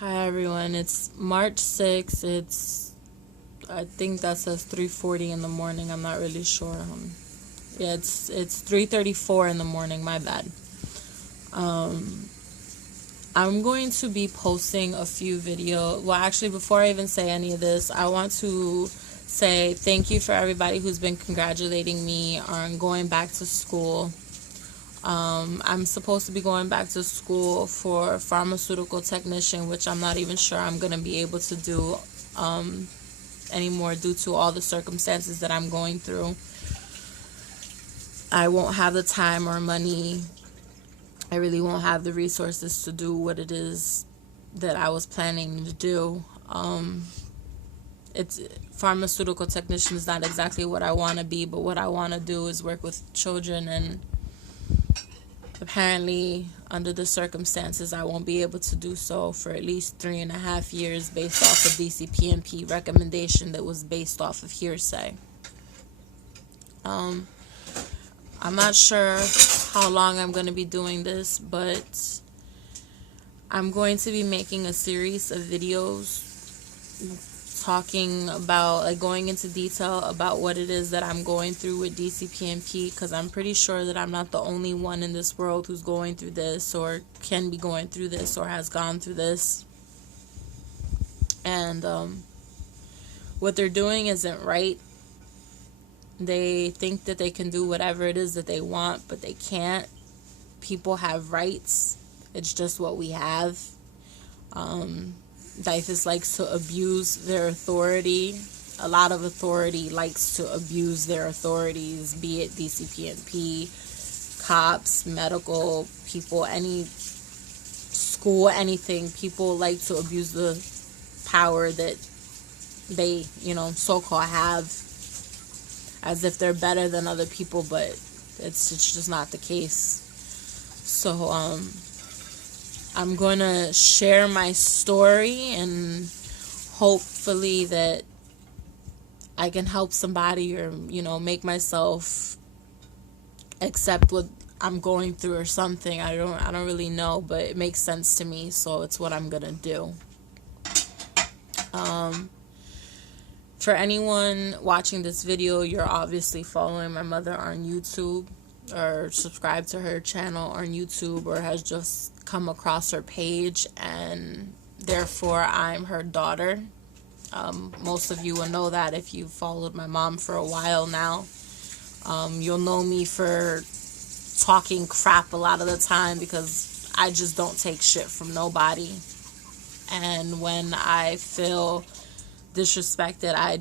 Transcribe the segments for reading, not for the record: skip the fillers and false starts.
Hi everyone, it's March 6th. I think that says 3:40 in the morning. I'm not really sure. Yeah, it's 3:34 in the morning, my bad. I'm going to be posting a few videos. Well, actually, before I even say any of this, I want to say thank you for everybody who's been congratulating me on going back to school. I'm supposed to be going back to school for pharmaceutical technician, which I'm not even sure I'm going to be able to do anymore due to all the circumstances that I'm going through. I won't have the time or money. I really won't have the resources to do what it is that I was planning to do. It's pharmaceutical technician is not exactly what I want to be, but what I want to do is work with children, and apparently under the circumstances I won't be able to do so for at least 3.5 years based off of DCPNP recommendation that was based off of hearsay. I'm not sure how long I'm going to be doing this, but I'm going to be making a series of videos talking about, like, going into detail about what it is that I'm going through with DCPNP, because I'm pretty sure that I'm not the only one in this world who's going through this or can be going through this or has gone through this. And what they're doing isn't right. They think that they can do whatever it is that they want, but they can't. People have rights. It's just what we have. DYFS likes to abuse their authority. A lot of authority likes to abuse their authorities, be it DCPNP, cops, medical people, any school, anything. People like to abuse the power that they, so-called have, as if they're better than other people, but it's just not the case. So, I'm going to share my story, and hopefully that I can help somebody, or, make myself accept what I'm going through or something. I don't really know, but it makes sense to me, so it's what I'm going to do. For anyone watching this video, you're obviously following my mother on YouTube or subscribed to her channel on YouTube, or has just come across her page, and therefore I'm her daughter. Most of you will know that if you've followed my mom for a while now. You'll know me for talking crap a lot of the time, because I just don't take shit from nobody. And when I feel disrespected, I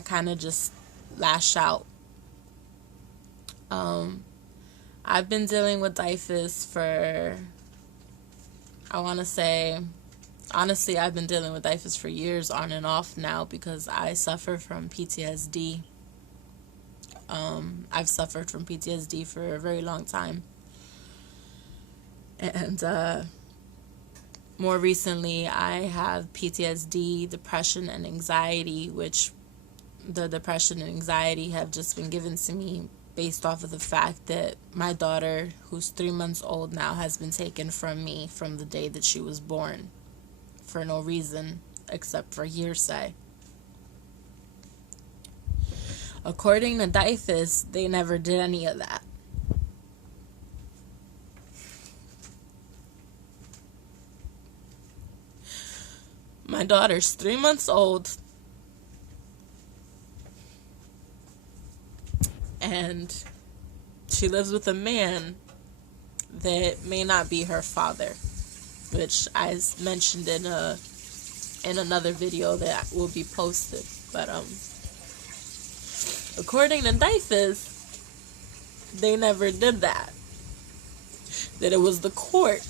kind of just lash out. I've been dealing with DYFS for, I want to say, honestly, I've been dealing with DYFS for years on and off now, because I suffer from PTSD. I've suffered from PTSD for a very long time. And more recently, I have PTSD, depression, and anxiety, which the depression and anxiety have just been given to me based off of the fact that my daughter, who's 3 months old now, has been taken from me from the day that she was born for no reason except for hearsay. According to DYFS, they never did any of that. My daughter's 3 months old, and she lives with a man that may not be her father, which I mentioned in another video that will be posted. But according to DYFS, they never did that. That it was the court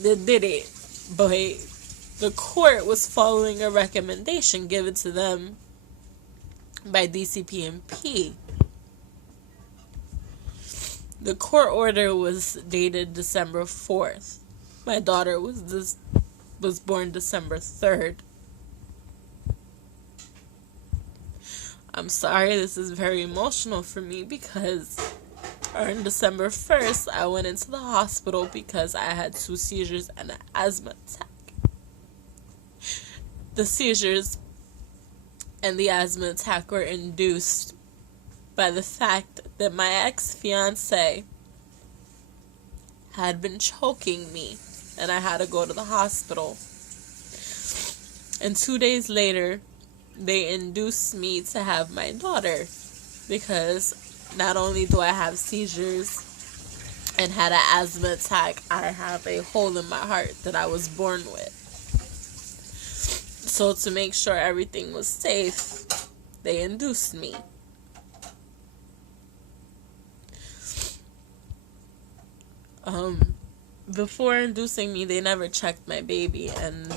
that did it, but the court was following a recommendation given to them by DCPNP. The court order was dated December 4th. My daughter was born December 3rd. I'm sorry, this is very emotional for me, because On December 1st, I went into the hospital because I had 2 seizures and an asthma attack. The seizures and the asthma attack were induced by the fact that my ex-fiance had been choking me, and I had to go to the hospital. And 2 days later, they induced me to have my daughter, because not only do I have seizures and had an asthma attack, I have a hole in my heart that I was born with. So to make sure everything was safe, they induced me. Before inducing me, they never checked my baby, and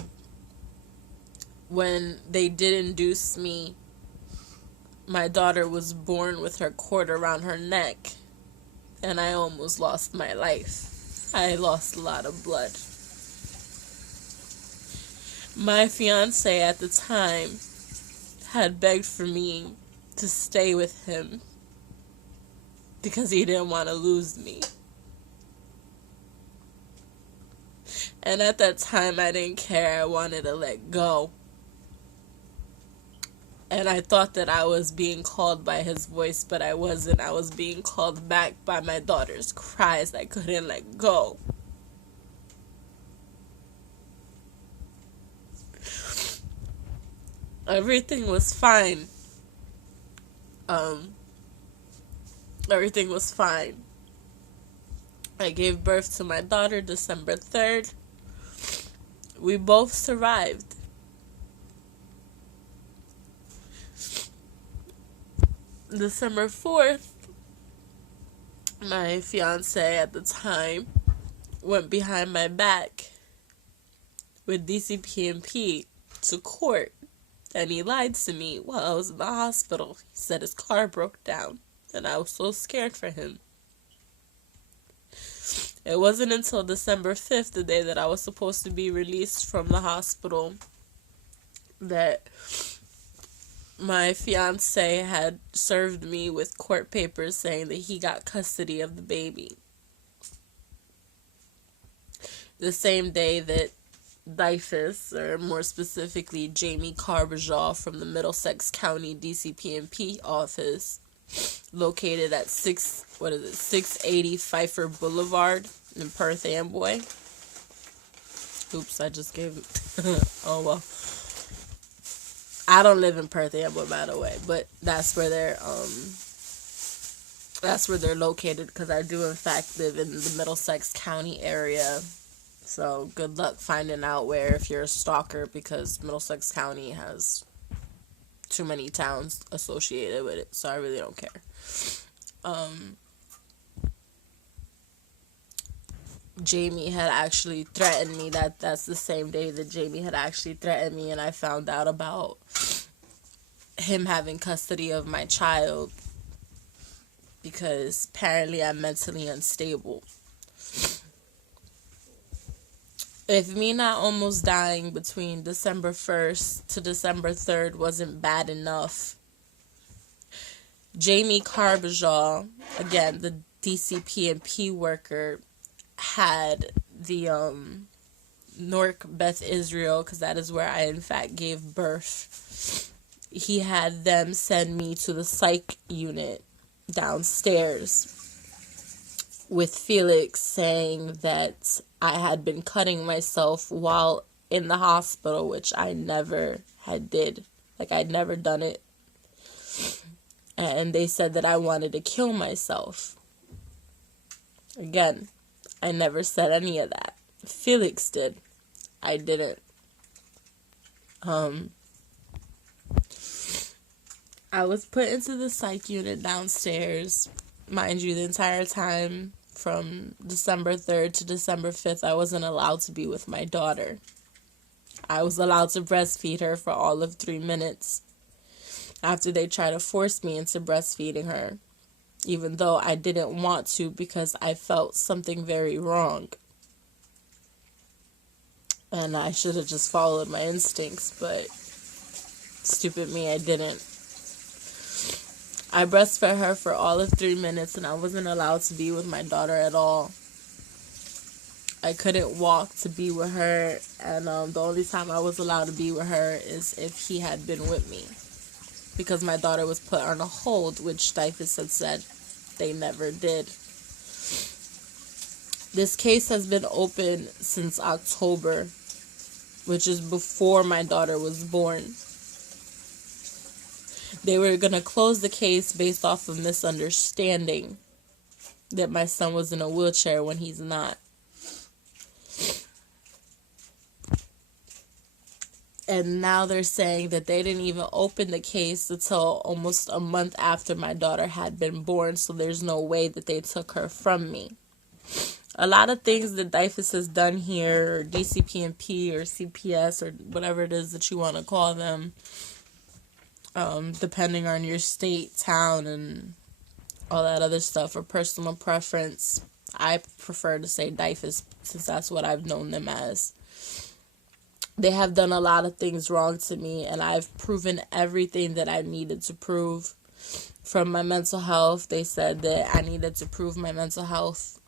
when they did induce me, my daughter was born with her cord around her neck, and I almost lost my life. I lost a lot of blood. My fiance at the time had begged for me to stay with him because he didn't want to lose me. And at that time, I didn't care. I wanted to let go. And I thought that I was being called by his voice, but I wasn't. I was being called back by my daughter's cries. I couldn't let go. Everything was fine. Everything was fine. I gave birth to my daughter December 3rd. We both survived. December 4th, my fiance at the time went behind my back with DCPNP to court, and he lied to me while I was in the hospital. He said his car broke down, and I was so scared for him. It wasn't until December 5th, the day that I was supposed to be released from the hospital, that my fiance had served me with court papers saying that he got custody of the baby. The same day that DYFS, or more specifically Jamie Carbajal from the Middlesex County DCPNP office, located at 680 Pfeiffer Boulevard in Perth Amboy. Oops, I just gave oh well. I don't live in Perth Amboy, by the way, but that's where they're located, because I do in fact live in the Middlesex County area. So good luck finding out where if you're a stalker, because Middlesex County has too many towns associated with it, so I really don't care. Jamie had actually threatened me. That's the same day that Jamie had actually threatened me, and I found out about him having custody of my child because apparently I'm mentally unstable. If me not almost dying between December 1st to December 3rd wasn't bad enough, Jamie Carbajal, again, the DCPNP worker, had the Newark Beth Israel, because that is where I in fact gave birth. He had them send me to the psych unit downstairs with Felix, saying that I had been cutting myself while in the hospital, which I never had did. Like, I'd never done it. And they said that I wanted to kill myself. Again, I never said any of that. Felix did. I didn't. I was put into the psych unit downstairs. Mind you, the entire time from December 3rd to December 5th, I wasn't allowed to be with my daughter. I was allowed to breastfeed her for all of 3 minutes after they tried to force me into breastfeeding her, even though I didn't want to because I felt something very wrong. And I should have just followed my instincts, but stupid me, I didn't. I breastfed her for all of 3 minutes, and I wasn't allowed to be with my daughter at all. I couldn't walk to be with her, and the only time I was allowed to be with her is if he had been with me, because my daughter was put on a hold, which DYFS had said they never did. This case has been open since October, which is before my daughter was born. They were going to close the case based off of misunderstanding that my son was in a wheelchair when he's not. And now they're saying that they didn't even open the case until almost a month after my daughter had been born, so there's no way that they took her from me. A lot of things that DYFS has done here, or DCP&P, or CPS, or whatever it is that you want to call them, depending on your state, town, and all that other stuff, or personal preference. I prefer to say DYFS, since that's what I've known them as. They have done a lot of things wrong to me, and I've proven everything that I needed to prove. From my mental health, they said that I needed to prove my mental health,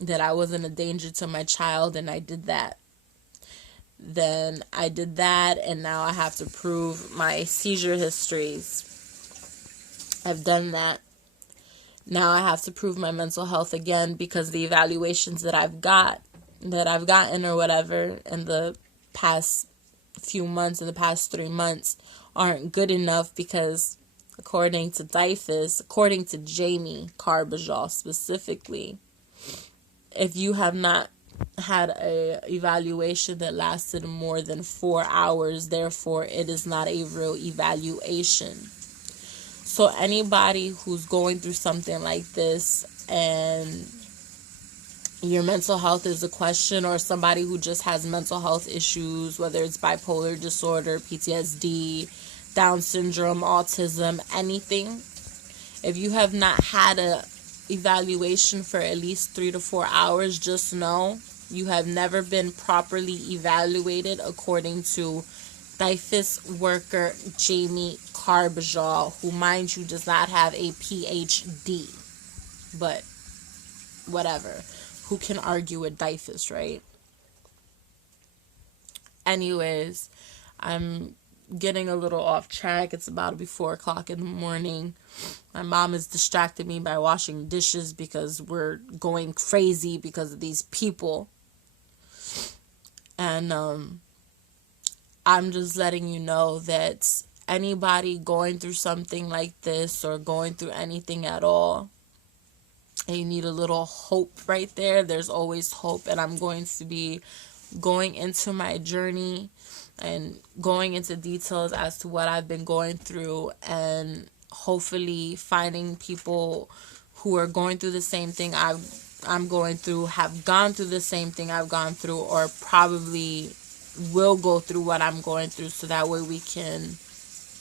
that I wasn't a danger to my child, and I did that. Then I did that, and now I have to prove my seizure histories. I've done that. Now I have to prove my mental health again, because the evaluations that I've gotten or whatever in the past few months, in the past 3 months, aren't good enough, because according to DYFS, according to Jamie Carbajal specifically, if you have not had a evaluation that lasted more than 4 hours, therefore it is not a real evaluation. So anybody who's going through something like this and your mental health is a question, or somebody who just has mental health issues, whether it's bipolar disorder, PTSD, Down syndrome, autism, anything, if you have not had a evaluation for at least 3 to 4 hours, just know you have never been properly evaluated according to DYFS worker Jamie Carbajal, who, mind you, does not have a PhD. But whatever. Who can argue with DYFS, right? Anyways, I'm getting a little off track. It's about to be 4 o'clock in the morning. My mom has distracted me by washing dishes because we're going crazy because of these people. And I'm just letting you know that anybody going through something like this, or going through anything at all, and you need a little hope right there, there's always hope. And I'm going to be going into my journey and going into details as to what I've been going through, and hopefully finding people who are going through the same thing I'm going through, have gone through the same thing I've gone through, or probably will go through what I'm going through, so that way we can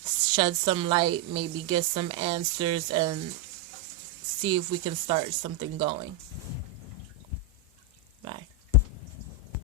shed some light, maybe get some answers, and see if we can start something going. Bye.